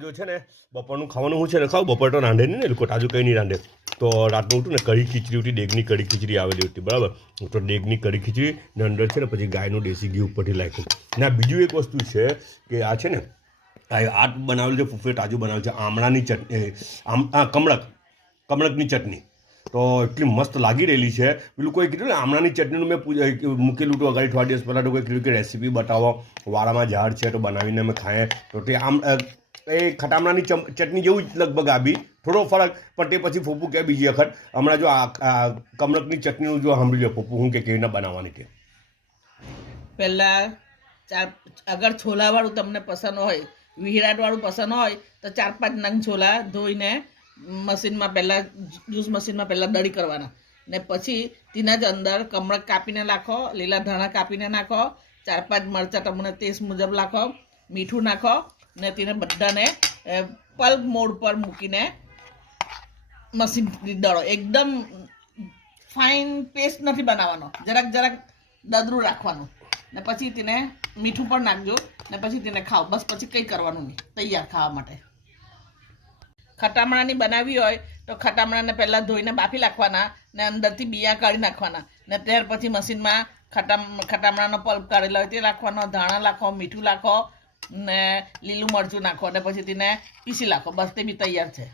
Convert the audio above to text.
જો છે ને બપોરનું ખાવાનું હું છે ને ખાવ બપોર તો રાંધે નહીં ને લોકો તાજું કંઈ નહીં રાંધે તો રાતનું ઉઠું ને કઢી ખીચડી ઉઠી ડેગની કઢી ખીચડી આવેલી હતી બરાબર તો ડેગની કઢી ખીચડી ને અંદર છે ને પછી ગાયનું દેશી ઘી ઉપરથી નાખ્યું ને બીજું એક વસ્તુ છે કે આ છે ને આ બનાવેલું છે ફૂફે તાજું બનાવેલું છે આમળાની ચટણી કમળકની ચટણી તો એટલી મસ્ત લાગી રહેલી છે પેલું કોઈ કીધું ને આમળાની ચટણીનું મેં મૂકેલું હતું અગાડી થોડા દિવસ પહેલાં તો કોઈ કીધું કે રેસીપી બતાવો વાળામાં ઝાડ છે તો બનાવીને અમે ખાઈએ તો તે એ ખટામણાની ચટણી જેવું જ લગભગ આવી થોડો ફરક પણ તે પછી ફૂફું કે બીજી વખત હમણાં જો આ કમળકની ચટણીનું જો સાંભળી લો ફૂફું હું કે કેવી રીતના બનાવવાની તે પહેલાં અગર છોલાવાળું તમને પસંદ હોય વિહરાટવાળું પસંદ હોય તો 4-5 નંગ છોલા ધોઈને મશીનમાં પહેલાં જ્યુસ મશીનમાં પહેલાં દળી કરવાના ને પછી તેના જ અંદર કમળક કાપીને નાખો લીલા ધાણા કાપીને નાખો 4-5 મરચાં તમને ટેસ્ટ મુજબ નાખો મીઠું નાખો ને તેને બધાને પલ્પ મોડ પર મૂકીને મશીનથી દળો એકદમ ફાઇન પેસ્ટ નથી બનાવવાનો જરાક દદરું રાખવાનું ને પછી તેને મીઠું પણ નાખજો ને પછી તેને ખાઓ બસ પછી કંઈ કરવાનું નહીં તૈયાર ખાવા માટે ખટામણાની બનાવી હોય તો ખટામણાને પહેલાં ધોઈને બાફી નાખવાના ને અંદરથી બિયા કાઢી નાખવાના ને ત્યાર પછી મશીનમાં ખટામણાનો પલ્પ કાઢેલો હોય તે નાખવાનો ધાણા નાખો મીઠું નાખો ને લીલું મરચું નાખો અને પછી તેને પીસી નાખો બસ તે બી તૈયાર છે